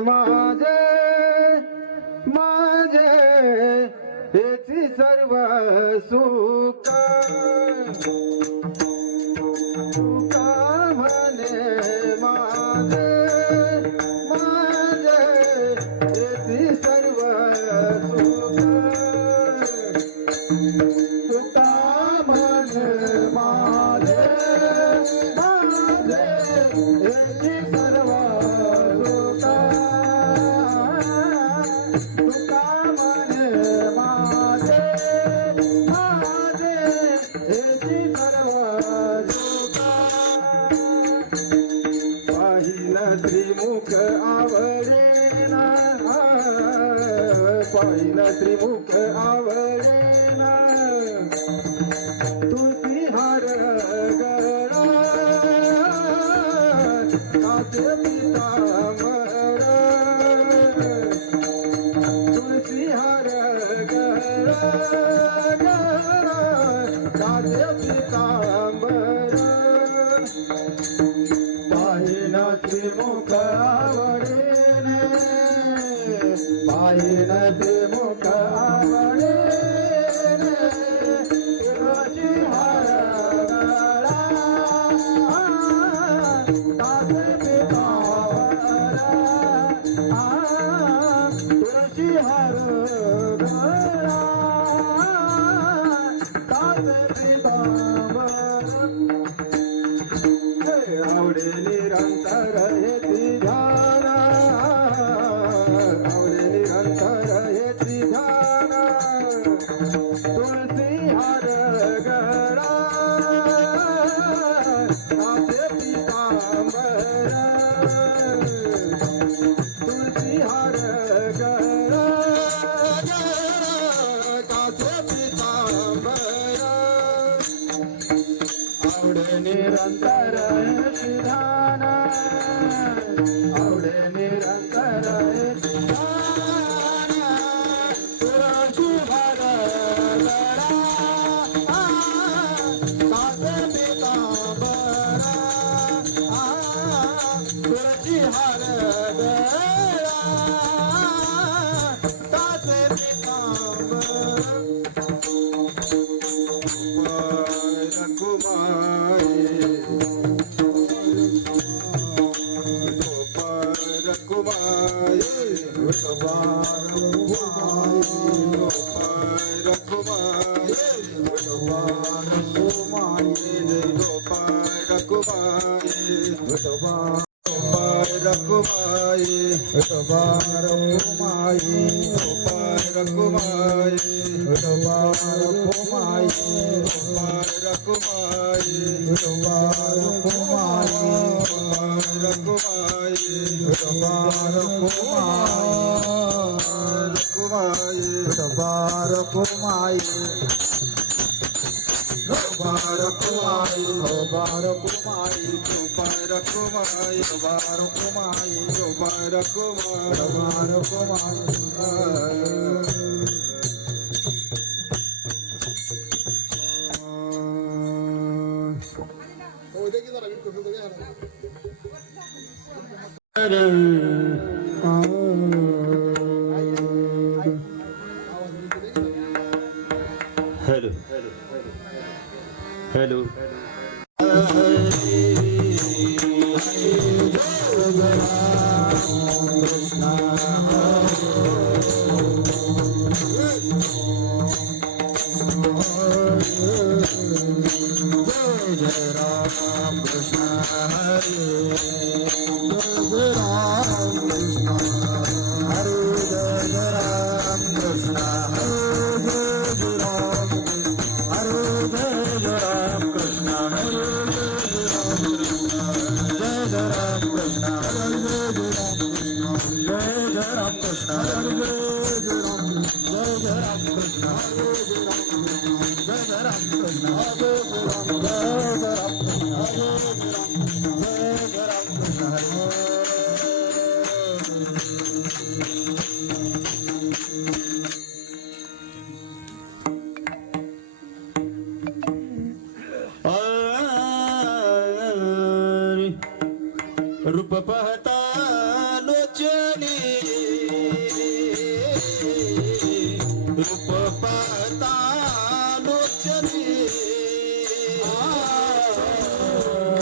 माझे माझे हेची सर्व सुख तुका म्हणे माझे माझे हेची सर्व सुख तुका म्हणे माझे माझे हेची सर्व सुख तुका म्हणे माझे माझे हेची सर्व सुख पाहिन त्रिमुख आवडेना पाहिन त्रिमुख आवडेना तुझी हार गळा काचे पितांबर तुळशी हार गळा काचे पितांबर पाहिन त्रिमुख आवडेने पाहिन त्रिमुख आवडेने तुळशी हार गळा काचे पितांबर तुळशी हार गळा काचे पितांबर आवडे निरंतर हेती ध्यान आवडे निरंतर हेती ध्यान तुळसी हार गळा काचे पितांबर तुळसी हार गळा काचे पितांबर आवडे निरंतर ध्यान आवडे निरंतर ध्यान तुळशी हार गळा काचे पितांबर तुळशी हार गळा काचे पितांबर रघुमाई हेलो हेलो रूप पाहता लोचने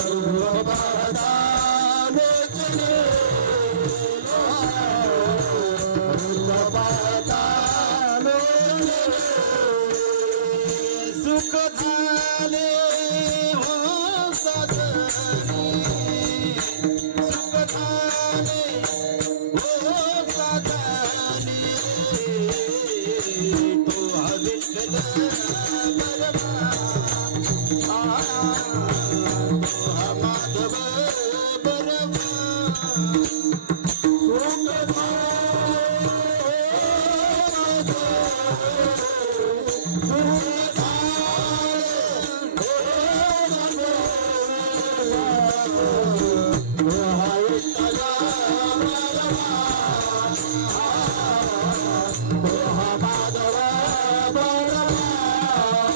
रूप पाहता लोचने रूप पाहता लोचने सुख झाले हो साधनी सुख झाले हो साधनी तो हा विठ्ठल बरमा तो हा माधव बरमा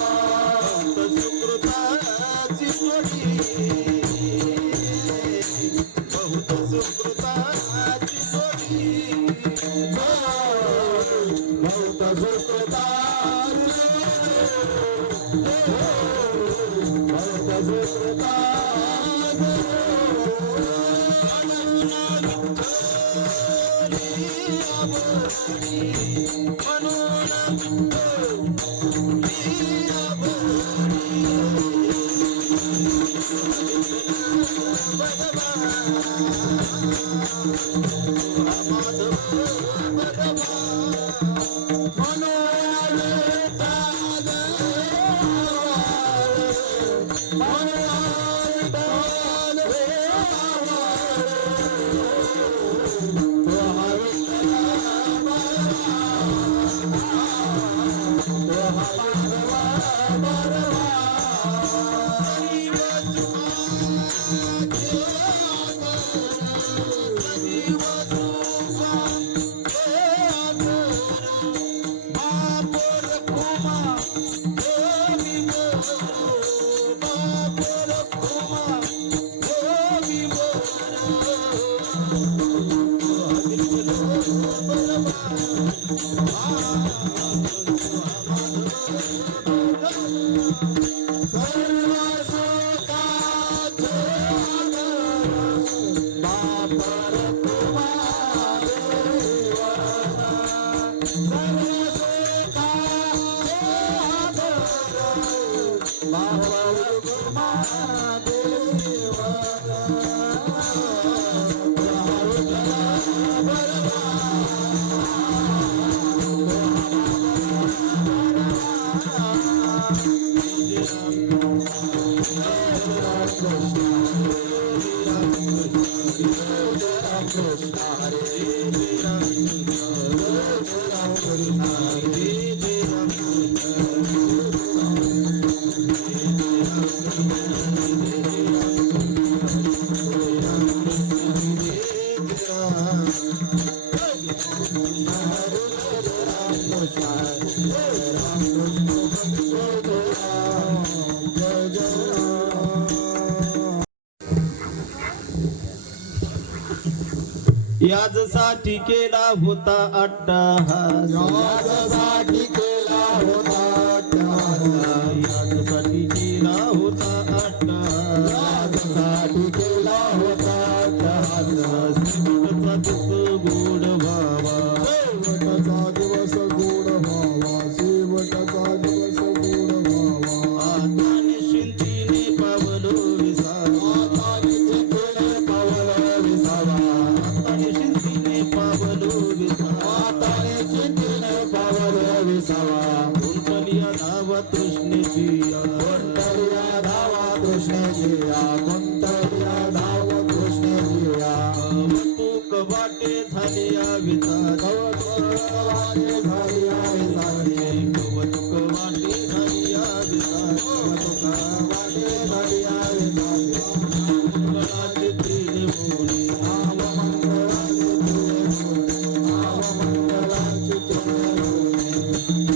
सुख सुकृताची जोडी बहुत सुकृताची जोडी बहुत सुकृताची बहुत सुकृताची याजसाठी केला होता अट्टहास यासाठी केला होता याजसाठी केला होता अट्टहास यासाठी केला होता श्रीमंताचा दिवस गोड व्हावा शेवटचा दिवस गोड व्हावा शेवटचा दिवस गोड व्हावा आताने शिंतीने पावलो विसावा आताने चिंतेने पावलं विसावा आताने शिंतीने पावलो विसावा आताने चिंतेने पावलं विसावा कुंतलिया धावा तृष्णेची कोणतरिया धावा कृष्णेची कोणतरिया धाव कृष्णेची तूक वाटे झाले या विचार कवटवाने झाली आहे सारी कवतुक वाटे झाली या विचार वाटे झाली आहे सारी मंगलाचे तीन मोडी नावमंगलाची तुझे नावमंगलाची तुझे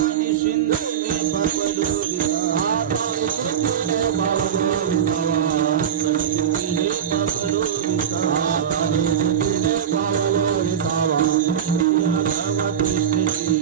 आणि शिंदेने पावलो विसावा आताने चिंतेने पावलं विसावा शिंदेने पावलो विसावा आताने चिंतेने पावलं विसावा या धावा तृष्णेची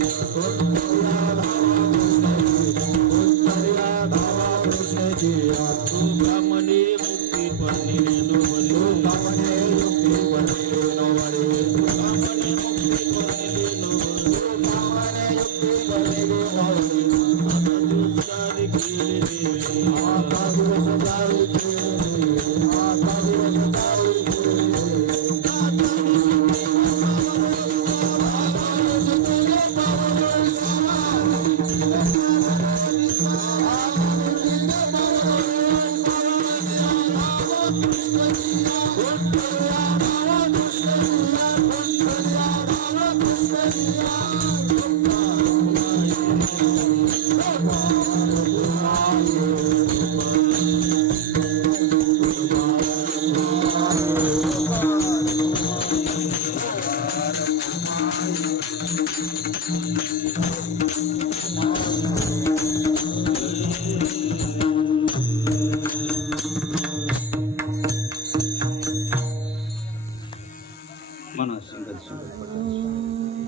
म्हणा सुंदर सुंदर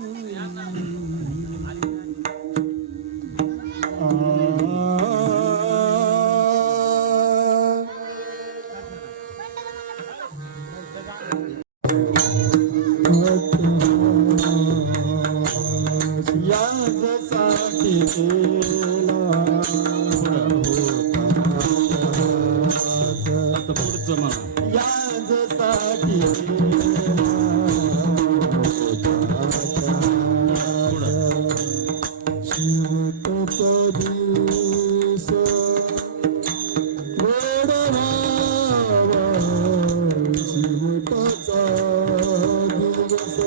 यासाठी आता पुढचं म्हणा यासाठी शिवतपदीस शिवटाचा दिवस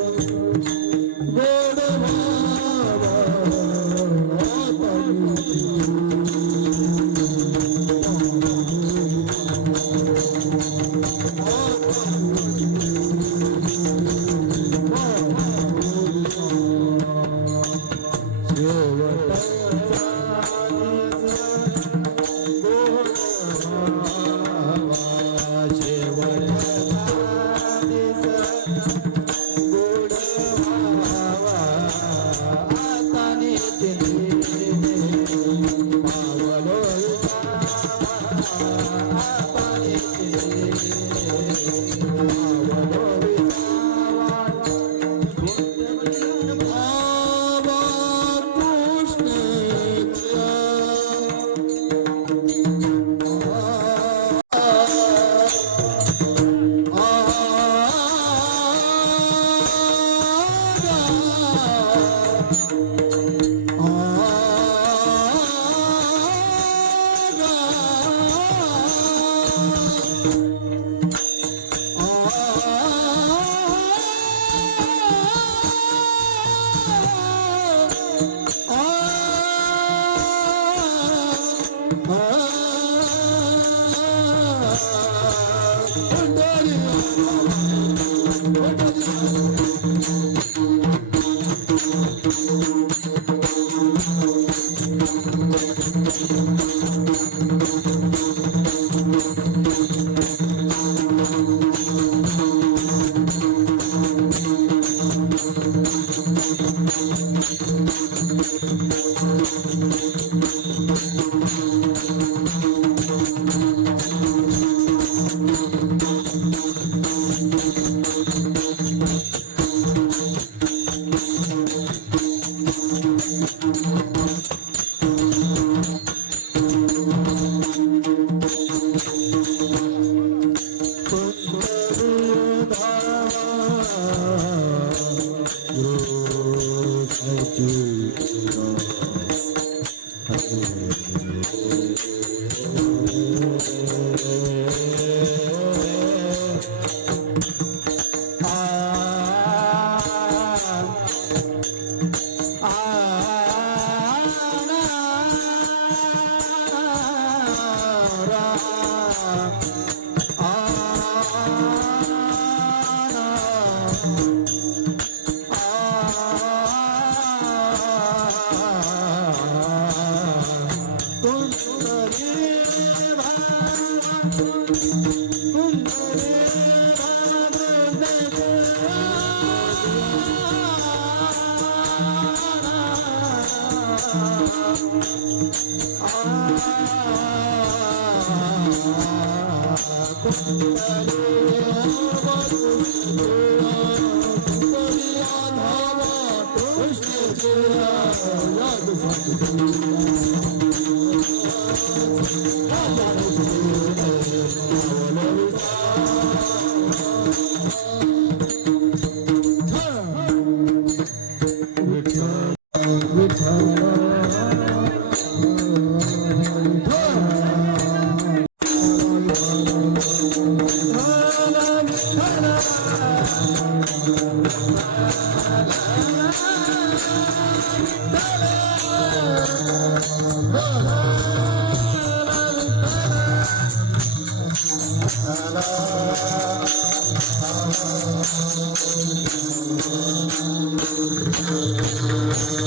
Thank you.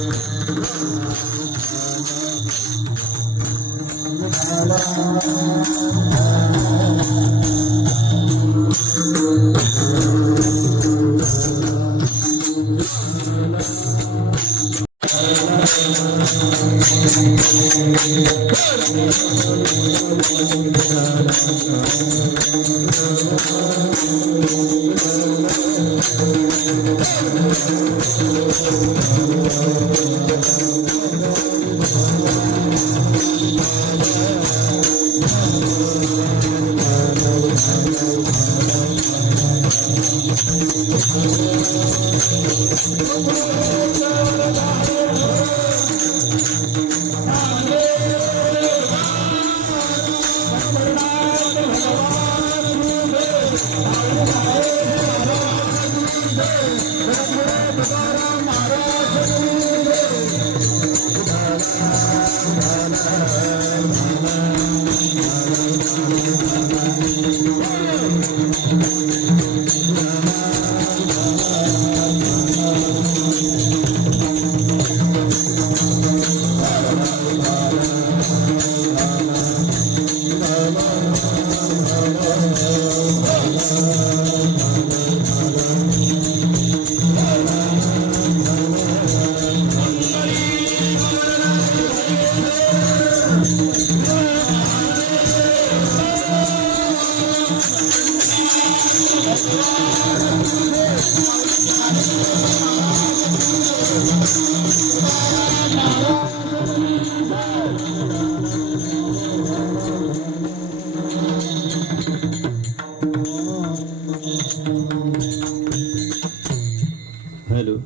हॅलो,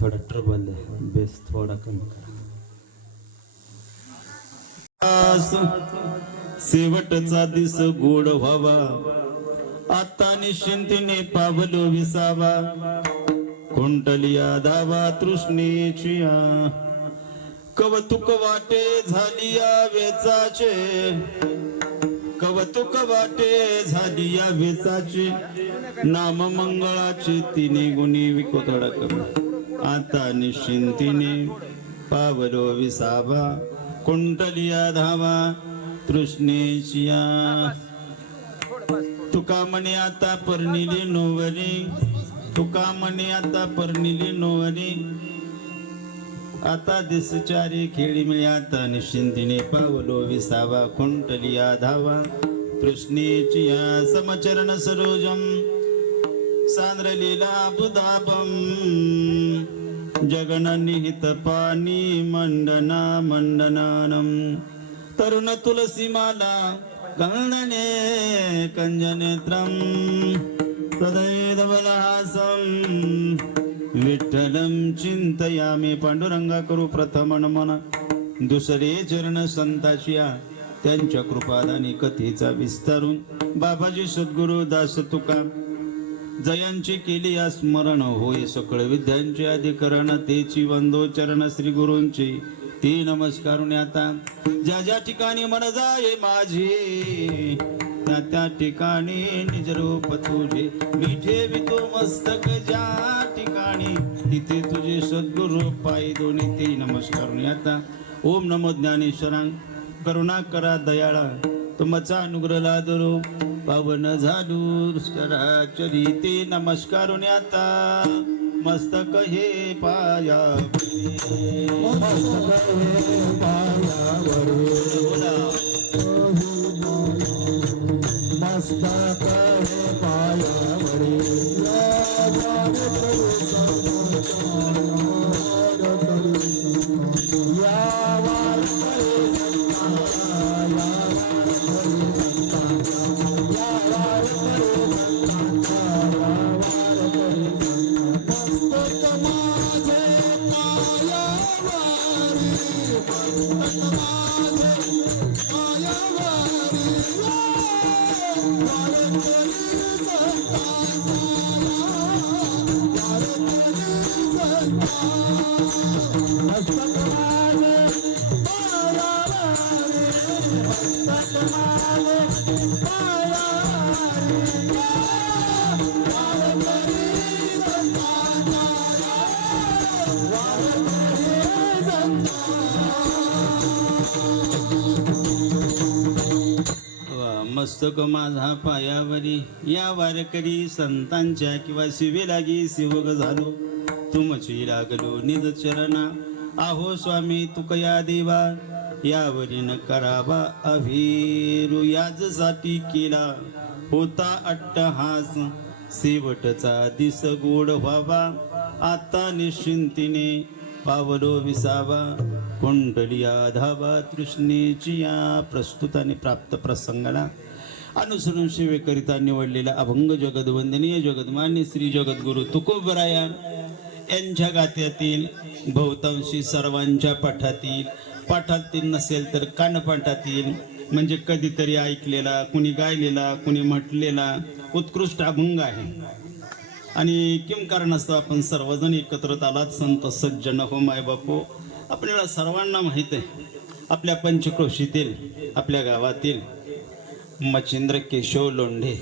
थोडा ट्रबल आहे, बेस थोडा कमी करा. शेवटचा दिस गोड व्हावा, आता निश्चिंतीने पावलो विसावा, कुंटलिया धावा तृष्णेची कवतुक वाटे झाली या वेचाचे, कवतुक वाटे झाली या वेचाचे, नाम मंगळाचे तिने गुणी विकोतडा कमी, आता निश्चिंतीने पावलो विसावा, कुंटलिया धावा तृष्णेचिया. तुका म्हणे आता परनिली नोवरी, तुका म्हणे आता परनिली नोवरी, आता दिसचारी खेळी मिळी, आता निश्चिंतीने पावलो विसावा, कुंटलिया धावा तृष्णेचिया. समचरण सरोजम सांद्रलीला बुधापम, जगन निहित पाणी मंडना मंडनानम, तरुण तुलसी माला गंधने कंजनेत्रम, तदैदवलहासम विठ्ठलम चिंतयामी. पांडुरंगा करू प्रथम नमन, दुसरे चरण संताशिया, त्यांच्या कृपादानी कथेचा विस्तारून, बाबाजी सद्गुरु दास तुका जयांची केली या स्मरण, होय सकळ विद्यांचे अधिकरण, तेची वंदो चरण श्री गुरूंचे ते नमस्कारून. आता ज्या ज्या ठिकाणी मन जाये माझे, त्या त्या ठिकाणी निज रूप तुझे, मी ठेवितो मस्तक ज्या ठिकाणी, तिथे तुझे सद्गुरु पायी दोन्ही ते नमस्कारून. आता ओम नमो ज्ञानेश्वरां, करुणा करा दयाळा, तुमचा अनुग्रह लादरो, पावन झालू चराचरी ते नमस्कारून. आता मस्तक हे पाया बोला, मस्तक हे पायावरी, मस्त मस्तक माझा पायावरी, या वारकरी संतांच्या किंवा शिवे लागी शिवग झालो, तुमची लागलो निज चरणा, आहो स्वामी तुकया देवा, यावरी न करावा अभिरू, याजसाठी केला होता अट्टहास, शेवटचा दिस गोड व्हावा, आता निश्चिंतीने पावलो विसावा, कुंडलिया धावा तृष्णेची या. प्रस्तुत आणि प्राप्त प्रसंगाला अनुसरून सेवेकरिता निवडलेला अभंग जगदवंदनीय जगदमान्य श्री जगद्गुरु तुकोबराया यांच्या गात्यातील बहुतांशी सर्वांच्या पाठातील नसेल तर कानपाठातील, म्हणजे कधीतरी ऐकलेला, कुणी गायलेला, कुणी म्हटलेला उत्कृष्ट अभंग आहे. आणि किम कारण असतं आपण सर्वजण एकत्र आलात संत सज्जन हो माय बापू. आपल्याला सर्वांना माहीत आहे, आपल्या पंचक्रोशीतील आपल्या गावातील मच्छिंद्र केशव लोंढे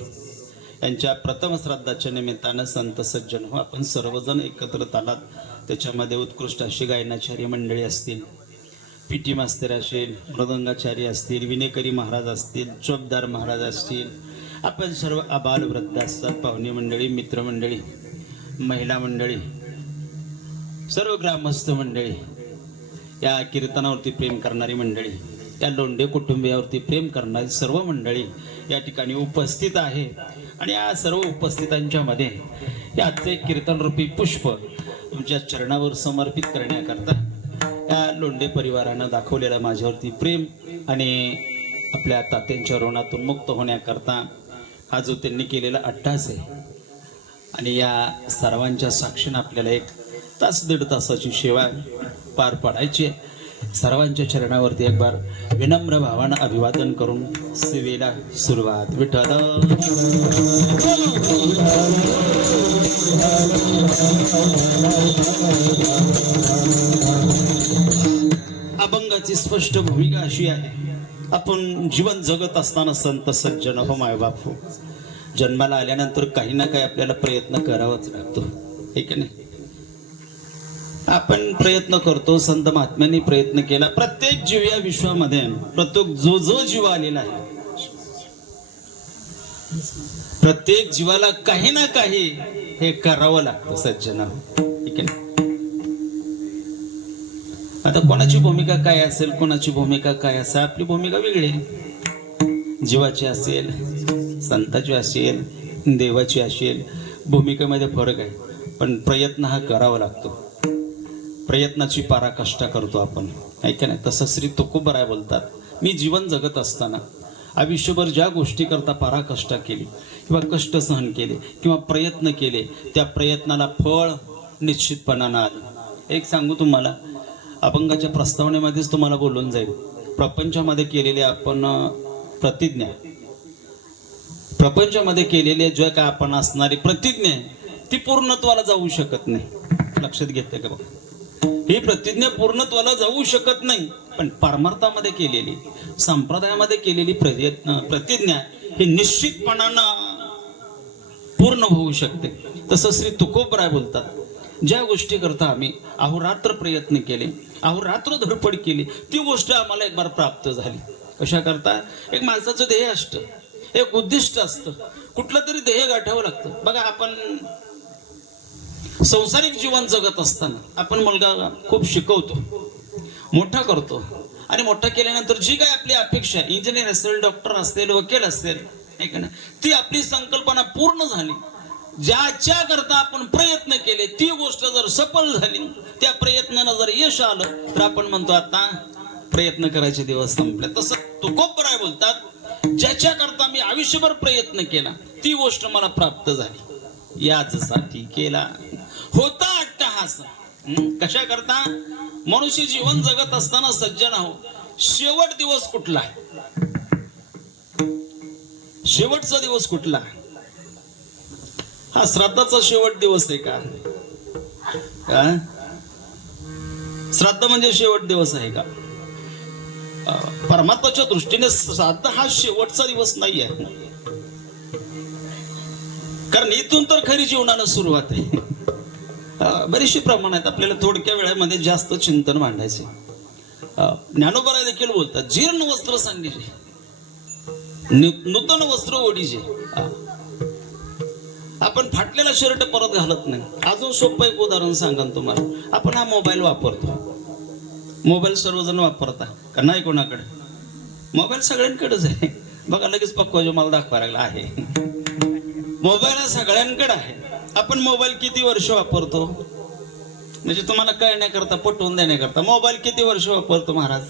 यांच्या प्रथम श्राद्धाच्या निमित्तानं संत सज्जन हो आपण सर्वजण एकत्र आलात. त्याच्यामध्ये उत्कृष्ट अशी गायनाचार्य मंडळी असतील, पीटी मास्तर असेल, मृदंगाचार्य असतील, विनेकरी महाराज असतील, चोपदार महाराज असतील, आपण सर्व आबाल वृद्ध असतात, पाहुणे मंडळी, मित्रमंडळी, महिला मंडळी, सर्व ग्रामस्थ मंडळी, या कीर्तनावरती प्रेम करणारी मंडळी, या लोंढे कुटुंबियावरती प्रेम करणारी सर्व मंडळी या ठिकाणी उपस्थित आहे. आणि या सर्व उपस्थितांच्या मध्ये हे आजचे कीर्तनरूपी पुष्प तुमच्या चरणावर समर्पित करण्याकरता या लोंढे परिवारानं दाखवलेलं माझ्यावरती प्रेम आणि आपल्या तात्यांच्या ऋणातून मुक्त होण्याकरता हा जो त्यांनी केलेला अट्टास आहे. आणि या सर्वांच्या साक्षीनं आपल्याला 1 तास 1.5 तासाची सेवा पार पाडायची आहे. सर्वांच्या चरणावरती एक बार विनम्र भावानं अभिवादन करून सेवेला सुरुवात. विठ्ठल अभंगाची स्पष्ट भूमिका अशी आहे, आपण जीवन जगत असताना संत सज्जन हो माय बापू, जन्माला आल्यानंतर काही ना काही आपल्याला प्रयत्न करावाच लागतो, हे की नाही. आपण प्रयत्न करतो, संत महात्म्यांनी प्रयत्न केला. प्रत्येक जीव या विश्वामध्ये, प्रत्येक जो जीव आलेला आहे, प्रत्येक जीवाला काही ना काही हे करावं लागतं सज्जन, ठीक आहे. आता कोणाची भूमिका काय असेल, कोणाची भूमिका काय असेल, आपली भूमिका वेगळी, जीवाची असेल, संताची असेल, देवाची असेल, भूमिकेमध्ये फरक आहे. पण प्रयत्न हा करावा लागतो, प्रयत्नाची पराकाष्ठा करतो आपण, ऐका नाही. तसं श्री तुकोबराय बोलतात, मी जीवन जगत असताना आयुष्यभर ज्या गोष्टी करता पराकाष्ठा केली किंवा कष्ट सहन केले किंवा प्रयत्न केले, त्या प्रयत्नाला फळ निश्चितपणानं आलं. एक सांगू तुम्हाला, अभंगाच्या प्रस्तावनेमध्येच तुम्हाला बोलून जाईल, प्रपंचामध्ये केलेले आपण प्रतिज्ञा, प्रपंचामध्ये केलेले जे काय आपण असणारी प्रतिज्ञा ती पूर्णत्वाला जाऊ शकत नाही. लक्षात घेतलं का बघा, ही प्रतिज्ञा पूर्णत्वाला जाऊ शकत नाही, पण परमार्थामध्ये केलेली, संप्रदायामध्ये केलेली प्रतिज्ञा ही निश्चितपणानं पूर्ण होऊ शकते. तसं श्री तुकोबराय बोलतात, ज्या गोष्टी करता आम्ही अहोरात्र प्रयत्न केले, अहोरात्र धडपड केली, ती गोष्ट आम्हाला एक बार प्राप्त झाली. कशा करता, एक माणसाचं ध्येय असतं, एक उद्दिष्ट असतं, कुठलं तरी ध्येय गाठावं लागतं. बघा, आपण संसारिक जीवन जगत असताना आपण मुलगा खूप शिकवतो, मोठा करतो, आणि मोठा केल्यानंतर जी काय आपली अपेक्षा, इंजिनियर असेल, डॉक्टर असेल, वकील असेल, ती आपली संकल्पना पूर्ण झाली, ज्याच्या करता आपण प्रयत्न केले ती गोष्ट जर सफल झाली, त्या प्रयत्नानं जर यश आलं, तर आपण म्हणतो आता प्रयत्न करायचे दिवस संपले. तसं तुकोबराय बोलतात, ज्याच्या करता मी आयुष्यभर प्रयत्न केला ती गोष्ट मला प्राप्त झाली, याचसाठी केला होता अट्टहास. कशा करता, मनुष्य जीवन जगत असताना सज्जन हो, शेवट दिवस कुठला, शेवटचा दिवस कुठला, हा श्राद्धाचा शेवट दिवस आहे का? श्राद्ध म्हणजे शेवट दिवस आहे का? परमात्माच्या दृष्टीने श्राद्ध हा शेवटचा दिवस नाही आहे, कारण इथून तर खरी जीवनाला सुरुवात आहे. बरीचशी प्रमाण आहेत, आपल्याला थोडक्या वेळामध्ये जास्त चिंतन मांडायचे. ज्ञानोबराय देखील बोलतात, जीर्ण वस्त्र सांगितले, नूतन वस्त्र ओढीचे. आपण फाटलेला शर्ट परत घालत नाही. अजून सोपं एक उदाहरण सांगा ना तुम्हाला. आपण हा मोबाईल वापरतो. मोबाईल सर्वजण वापरता का नाही? कोणाकडे मोबाईल? सगळ्यांकडेच आहे बघा. लगेच पक्वाजी मला दाखवा लागला आहे. मोबाईल हा सगळ्यांकडे आहे. आपण मोबाईल किती वर्ष वापरतो? म्हणजे तुम्हाला कळण्याकरता, पटवून देण्याकरता, मोबाईल किती वर्ष वापरतो महाराज?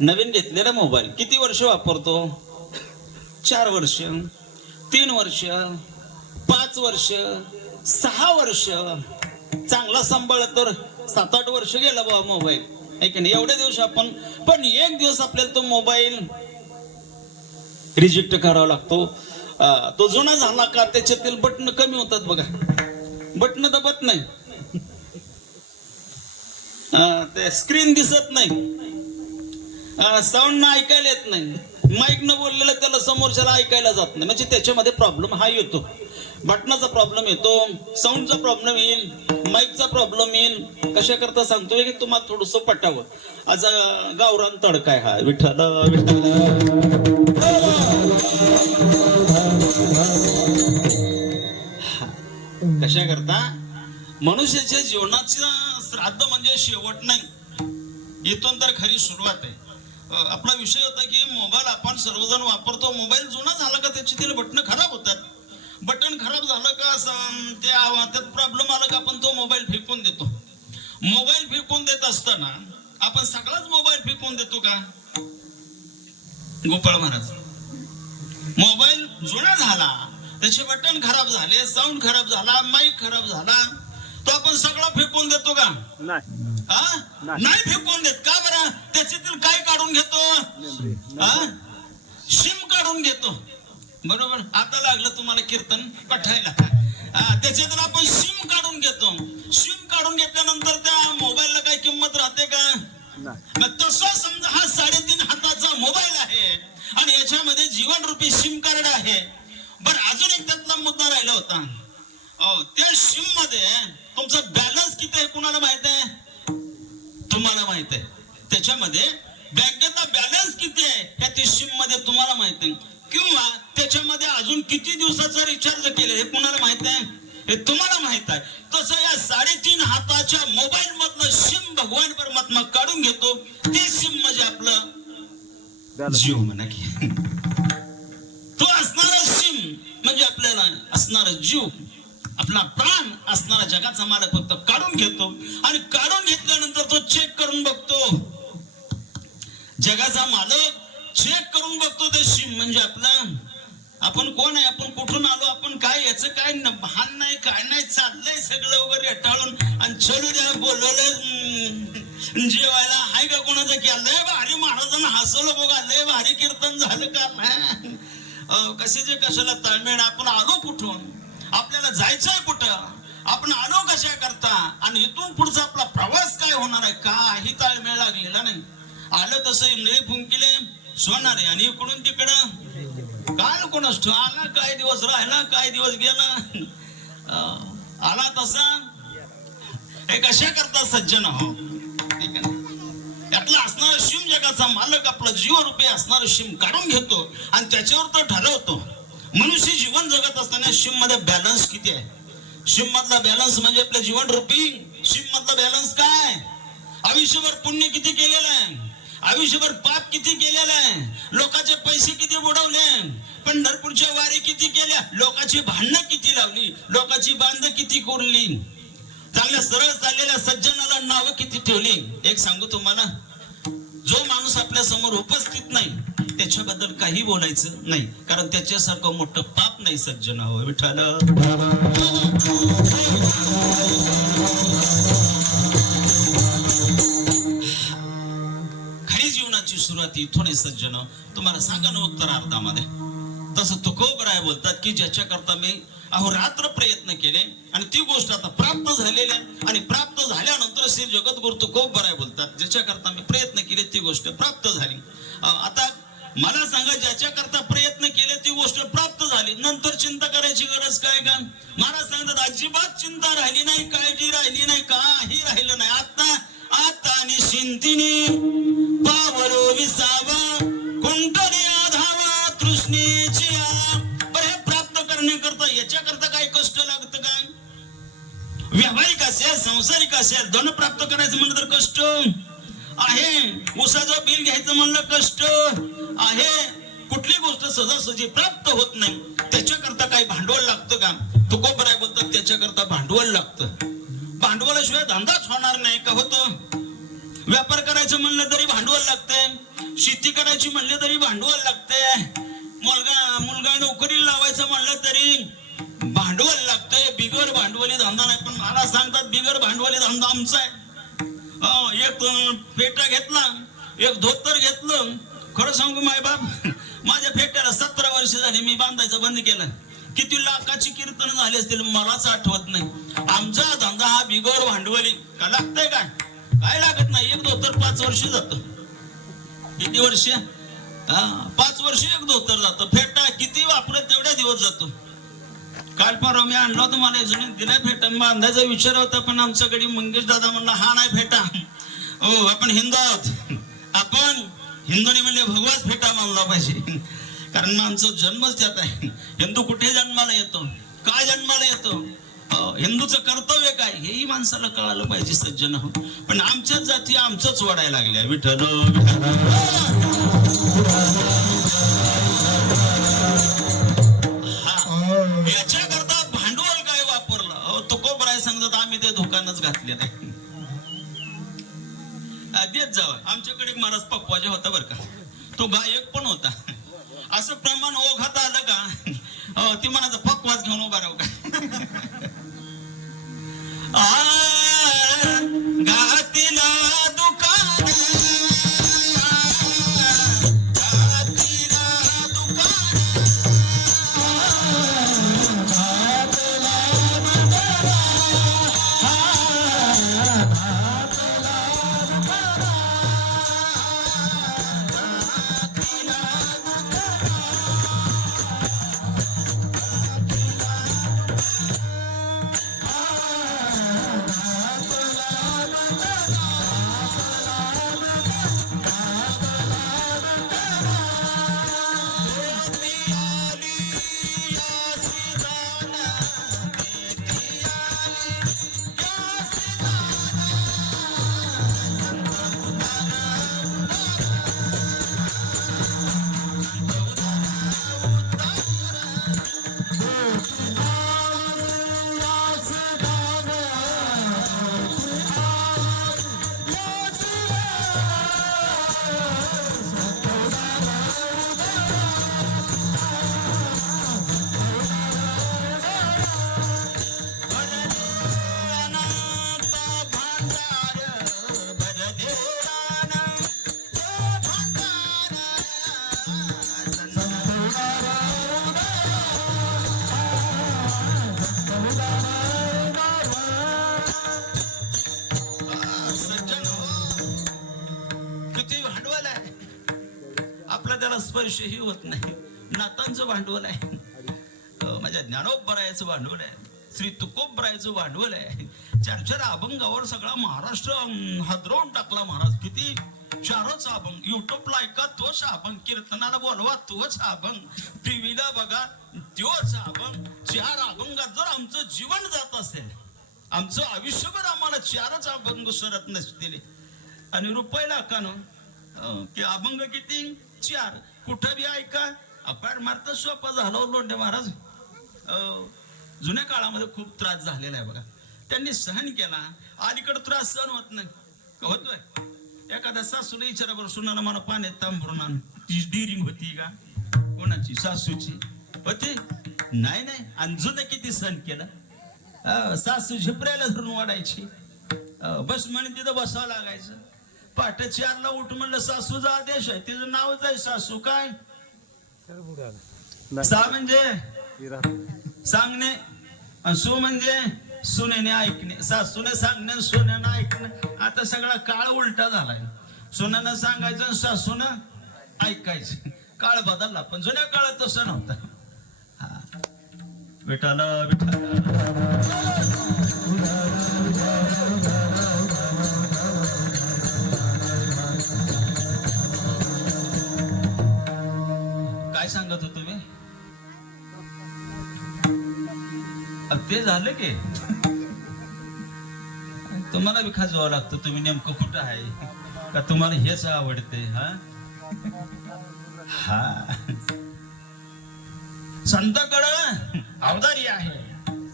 नवीन घेतलेला मोबाईल किती वर्ष वापरतो? 4 वर्ष, 3 वर्ष, 5 वर्ष, 6 वर्ष. चांगला सांभाळला तर 7-8 वर्ष गेला बाबा मोबाईल, आहे की नाही? एवढे दिवस आपण, पण एक दिवस आपल्याला तो मोबाईल रिजेक्ट करावा लागतो. तो जुना झाला का त्याच्यातील बटन कमी होतात बघा. बटन दबत नाही, ते स्क्रीन दिसत नाही, साऊंड ऐकायला येत नाही, माईक न बोललेलं त्याला समोरच्याला ऐकायला जात नाही. म्हणजे त्याच्यामध्ये प्रॉब्लेम हा येतो. बटनाचा प्रॉब्लेम येतो, साऊंडचा प्रॉब्लेम येईल, माईकचा प्रॉब्लेम येईल. कशा करता सांगतोय की तुम्हाला थोडस पटावं. आज गावरान तडका आहे हा. विठ्ठल विठ्ठल. कशा करता? मनुष्याच्या जीवनाचं श्राद्ध म्हणजे शेवट नाही, इथून तर खरी सुरुवात आहे. आपला विषय होता की मोबाईल आपण सर्वजण वापरतो. मोबाईल जुना झाला का त्याची बटन खराब होतात. बटन खराब झालं का त्यात प्रॉब्लेम आला का आपण तो मोबाईल फेकून देतो. मोबाईल फेकून देत असताना आपण सगळाच मोबाईल फेकून देतो का? गोपाळ महाराज, मोबाईल जुना झाला, त्याचे बटन खराब झाले, साऊंड खराब झाला, माईक खराब झाला, तो आपण सगळा फेकून देतो का? नाही फेकून देत. का बरं? त्याच्यातील काय काढून घेतो? शिम काढून घेतो. बरोबर. आता लागलं तुम्हाला कीर्तन पठायला. त्याच्यातून आपण शिम काढून घेतो. शिम काढून घेतल्यानंतर त्या मोबाईलला काय किंमत राहते का? मग तसं समजा हा 3.5 हाताचा मोबाईल आहे आणि याच्यामध्ये जीवन रूपी सिम कार्ड आहे. बरं, अजून एक त्यातला मुद्दा राहिला होता. त्या सिम मध्ये तुमचा बॅलन्स किती आहे कुणाला माहित आहे? तुम्हाला माहित आहे. त्याच्यामध्ये बँकेचा बॅलन्स किती आहे त्या त्या सिम मध्ये तुम्हाला माहित आहे. किंवा त्याच्यामध्ये अजून किती दिवसाचा रिचार्ज केले हे कुणाला माहित आहे? हे तुम्हाला माहित आहे. तसं या 3.5 हाताच्या मोबाईल मधलं सिम भगवान परमात्मा काढून घेतो. ते सिम म्हणजे आपलं जीव म्हणा की तो असणारा सिम म्हणजे आपल्याला असणारा जीव, आपला प्राण असणारा जगाचा मालक फक्त काढून घेतो. आणि काढून घेतल्यानंतर तो चेक करून बघतो. जगाचा मालक चेक करून बघतो ते सिम म्हणजे आपला. आपण कोण आहे, आपण कुठून आलो, आपण काय, याचं काय भान नाही, काय नाही, चाललंय सगळं वगैरे टाळून आणि चलू द्या बोलवलंय जेवायला. हाय का कोणाचं की लय भारी महाराजांना हसवलं बघा, लय भारी कीर्तन झालं का? कशाचे कशाला ताळमेळ. आपण आलो कुठून, आपल्याला जायचंय कुठं, आपण आलो कशा करता आणि इथून पुढचा आपला प्रवास काय होणार आहे, काही ताळमेळ लागलेला नाही. आलं तसं इंद्रिय फुंकिले सोनारे आणि इकडून तिकडं काय कोणास आला, काय दिवस राहिला, काय दिवस गेला, आला तसा. हे कशा करता सज्जन हो. ठीक आहे. यातला असणारा शिम जगाचा मालक आपला जीवरूपी असणारा शिम काढून घेतो आणि त्याच्यावर तो ठरवतो. मनुष्य जीवन जगत असताना शिम मध्ये बॅलन्स किती आहे. शिम मधला बॅलन्स म्हणजे आपल्या जीवन रूपी शिम मधला बॅलन्स काय? आयुष्यभर पुण्य किती केलेलं आहे, आयुष्यभर पाप किती केलेलं आहे, लोकांचे पैसे किती बुडवले, पंढरपूरच्या वारी किती केल्या, लोकांची भांडणं किती लावली, लोकांची बांध किती कोरली, चांगल्या सरळ चाललेल्या सज्जनाला नावं किती ठेवली. एक सांगू तुम्हाला, जो माणूस आपल्या समोर उपस्थित नाही त्याच्याबद्दल काही बोलायचं नाही, कारण त्याच्यासारखं मोठं पाप नाही सज्जन हो. विठ्ठल खरी जीवनाची सुरुवात इथून आहे सज्जन. तुम्हाला सांगा ना उत्तरार्धामध्ये. तसं तुकोबराय बोलतात की ज्याच्या करता मी अहोरात्र प्रयत्न केले आणि ती गोष्ट आता प्राप्त झालेली आहे आणि प्राप्त झाल्यानंतर श्री जगद्गुरु तुकोबराय बोलतात ज्याच्या करता मी प्रयत्न केले ती गोष्ट प्राप्त झाली. आता मला सांगा, ज्याच्या करता प्रयत्न केले ती गोष्ट प्राप्त झाली, नंतर चिंता करायची गरज काय का? महाराज सांगतात अजिबात चिंता राहिली नाही, काळजी राहिली नाही, काही राहिलं नाही. आता आणि शिंतीने पावलो विसावा, कुंटली आधावा, तृष्णे व्यावहारिक असेल संसारिक असेल दोन प्राप्त करायचं म्हणलं तर कष्ट आहे. उसाचं बिल घ्यायचं म्हणलं कष्ट आहे. कुठली गोष्ट सहजासहजी प्राप्त होत नाही. त्याच्याकरता काही भांडवल लागतं का? तुकोबराय बोलतात त्याच्याकरता भांडवल लागतं. भांडवलाशिवाय धंदाच होणार नाही का? होतं. व्यापार करायचं म्हणलं तरी भांडवल लागतंय. शेती करायची म्हणलं तरी भांडवल लागतंय. मुलगा नोकरीला लावायचं म्हणलं तरी भांडवल लागतंय. बिगर भांडवली धंदा नाही. पण मला सांगतात बिगर भांडवली धंदा आमचा आहे. एक फेटा घेतला, एक धोतर घेतलं. खरं सांगू मायबाप, माझ्या फेट्याला 17 वर्ष झाली. मी बांधायचं बंद केलं. किती लाखाची कीर्तन झाली असतील मलाच आठवत नाही. आमचा धंदा हा बिगर भांडवली. का लागतंय काय? काय लागत नाही. एक धोतर 5 वर्ष जात. किती वर्ष? 5 वर्ष एक धोतर जातं. फेटा किती वापरत तेवढ्या दिवस जातो. काल परवा मी आणला होता, मला एक दिलाय फेटा. बांधायचा विचार होता पण आमच्याकडे मंगेश दादा म्हणला हा नाही फेटा. हो आपण हिंदू आहोत. आपण हिंदूने म्हणले भगवाच फेटा मानला पाहिजे. कारण आमचा जन्मच त्यात आहे. हिंदू कुठे जन्माला येतो, काय जन्माला येतो, हिंदूचं कर्तव्य काय हेही माणसाला कळालं पाहिजे सज्जन हो. पण आमच्याच जाती आमचंच वाढायला लागल्या. विठ्ठल याच्याकरता भांडवल काय वापरलं? तुकोबराय सांगतात आम्ही ते दुकानच घातलेलं आहे. देत जावं. आमच्याकडे महाराज पक्वाजा होता बरं का. तो गायक पण होता. असं प्रमाण ओघात आलं का ती म्हणायचं पक्वाज घेऊन उभा राहू का. गातीला दुकान स्पर्शही होत नाही. नातांचं भांडवल आहे. माझ्या ज्ञानोबरायाचं भांडवल आहे. श्री तुकोबरायाचं भांडवल आहे. 4 अभंगावर सगळा महाराष्ट्र हादरवून टाकला महाराज. किती 4च अभंग. युट्यूबला ऐका तोच अभंग, कीर्तनाला बोलवा तोच अभंग, टीव्हीला बघा तोच अभंग. 4 अभंगात जर आमचं जीवन जात असेल, आमचं आयुष्यभर आम्हाला 4च अभंग सरत नसतील आणि रुपये लाखानं की अभंग किती 4. कुठं बी ऐका अपार मारता सोपा झाला लोंढे महाराज. जुन्या काळामध्ये खूप त्रास झालेला आहे बघा. त्यांनी सहन केला. अलीकडे त्रास सहन होत नाही होतोय. एखाद्या सासूला विचारा बरं, सुनाला मला पाण्यात तांब भरून आण. ती डिरिंग होती का? कोणाची? सासूची होती? नाही. आणि जुने किती सहन केलं. सासू झिपऱ्याला धरून वाढायची. बस म्हणे तिथं बसावं लागायचं. पहाटे 4ला उठ म्हणलं सासूचा आदेश आहे. तिचं नावच आहे सासू. काय सा म्हणजे सांगणे, सु म्हणजे सुनेने ऐकणे. सासूने सांगणे, सुनेने ऐकणे. आता सगळा काळ उलटा झालाय. सुनेनं सांगायचं, सासूनं ऐकायचं. काळ बदलला पण जुन्या काळात तसं नव्हतं. विठाला काय सांगत होतो मी? ते झालं की तुम्हाला बी खाजवावं लागतं. तुम्ही नेमकं कुठं आहे का तुम्हाला हेच आवडते? हा हा संताकडं अवधारी आहे.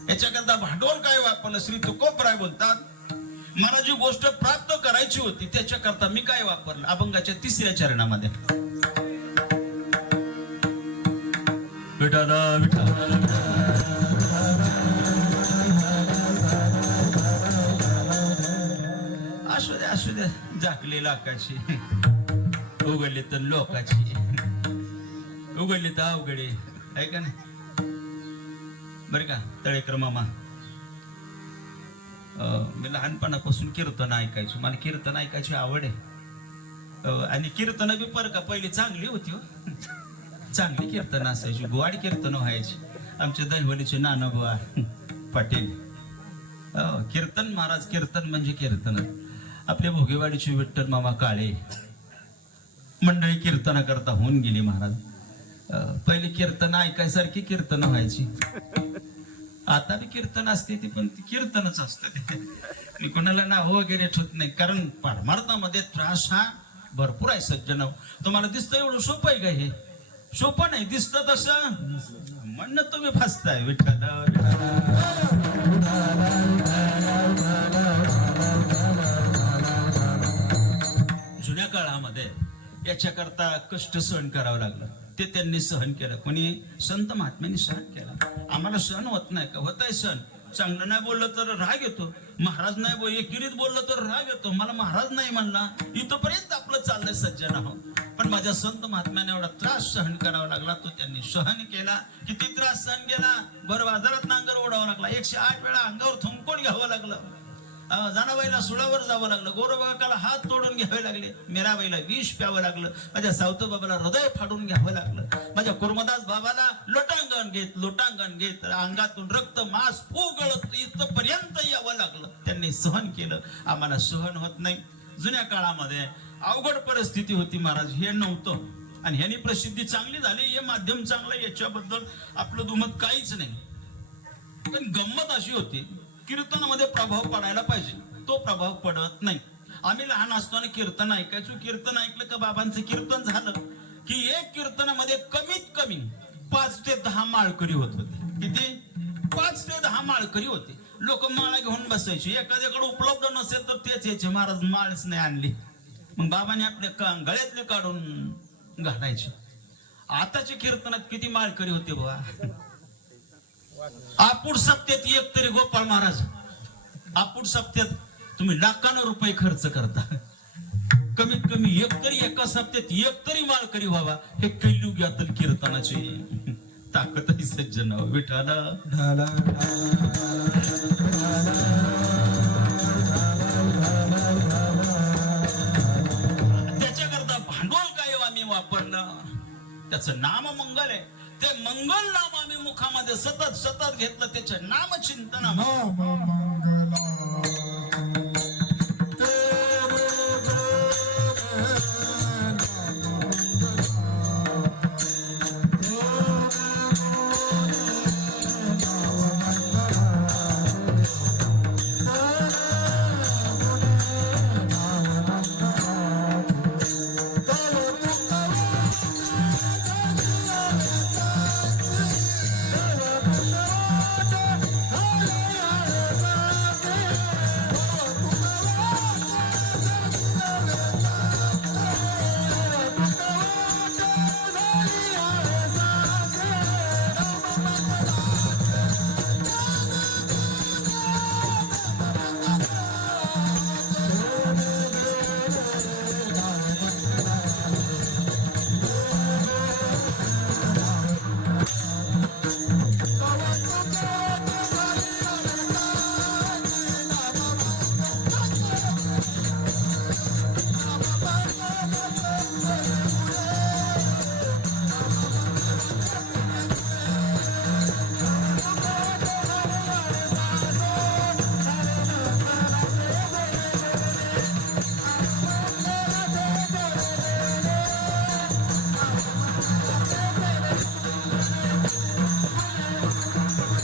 याच्याकरता भांडवल काय वापरलं? श्री तुकोबराय बोलतात, मला जी गोष्ट प्राप्त करायची होती त्याच्याकरता मी काय वापरलं? अभंगाच्या 3ऱ्या चरणामध्ये विठाला विठाला असू द्या झाकली लाकाची, उघडली तर लोकाची, उघडली तर अवघडे आहे का नाही? बरं का तळेकर मामा, मी लहानपणापासून कीर्तन ऐकायचो. मला कीर्तन ऐकायची आवड आहे. आणि कीर्तन बी पर का पहिली चांगली होती हो. चांगली कीर्तन असायची, गोवाडी कीर्तन व्हायची. आमच्या दहिवलीचे नानाबुवा पाटील कीर्तन महाराज, कीर्तन म्हणजे कीर्तन. आपल्या भोगेवाडीचे विठ्ठल मामा काळे मंडळी कीर्तन करता होऊन गेली महाराज. पहिले कीर्तन ऐकायसारखी कीर्तन व्हायची. आता बी कीर्तन असते ती, पण ती कीर्तनच असतं ते. मी कोणाला नाव वगैरे ठेवत नाही, कारण परमार्थामध्ये त्रास हा भरपूर आहे सज्जन. तुम्हाला दिसतं एवढं सोपं आहे का? हे सोपं नाही. दिसतं तसं म्हणणं तुम्ही फसताय. विठ्ठल जुन्या काळामध्ये याच्याकरता कष्ट सहन करावं लागलं. ते त्यांनी सहन केलं. कोणी संत महात्म्यांनी सहन केलं. आम्हाला सहन होत नाही का? होत आहे सहन. चांगलं नाही बोललं तर राग येतो. महाराज नाही बोल एकिरीत बोललं तर राग येतो. मला महाराज नाही म्हणला, इथपर्यंत आपलं चाललंय सज्जन हो. पण माझ्या संत महात्म्याने एवढा त्रास सहन करावा लागला, तो त्यांनी सहन केला. किती त्रास सहन केला? बरं बाजारात नांगर ओढावा लागला, 108 वेळा अंगावर थुंकून घ्यावं लागलं. जानाबाईला सुळावर जावं लागलं, गोरोबाकाला हात तोडून घ्यावे लागले, मीराबाईला विष प्यावं लागलं, माझ्या सावतो बाबाला हृदय फाडून घ्यावं लागलं, माझ्या कुर्मदास बाबाला लोटांगण घेत अंगातून रक्त मांस फुगळत इथपर्यंत यावं लागलं. त्यांनी सहन केलं. आम्हाला सहन होत नाही. जुन्या काळामध्ये अवघड परिस्थिती होती महाराज, हे नव्हतं. आणि ह्यानी प्रसिद्धी चांगली झाली, हे माध्यम चांगलं, याच्याबद्दल आपलं दुमत काहीच नाही. पण गंमत अशी होती, कीर्तनामध्ये प्रभाव पडायला पाहिजे, तो प्रभाव पडत नाही. आम्ही लहान असताना कीर्तन ऐकायचो. कीर्तन ऐकलं का बाबांचं कीर्तन झालं की एक कीर्तनामध्ये कमीत कमी 5 ते 10 माळकरी होत होते. किती? 5 ते 10 माळकरी होते. लोक माळा घेऊन बसायचे. एखाद्याकडे उपलब्ध नसेल तर तेच यायचे, महाराज माळच नाही आणली. मग बाबाने आपल्या गळ्यातले काढून घालायचे. आताच्या कीर्तनात किती माळकरी होते बाबा? आपूड सप्त्यात एक तरी गोपाळ महाराज, आपूड सप्त्यात तुम्ही लाखानं रुपये खर्च करता, कमीत कमी एक तरी एका सप्त्यात एक तरी माळकरी व्हावा. हे कैलुग्यातील कीर्तनाची ताकद आहे सज्जन. विठाला त्याच्याकरता भांडवल काय आम्ही वापरलं? त्याचं नाम मंगल आहे. ते मंगल नाम आम्ही मुखामध्ये सतत घेतलं. त्याचं नाम चिंतन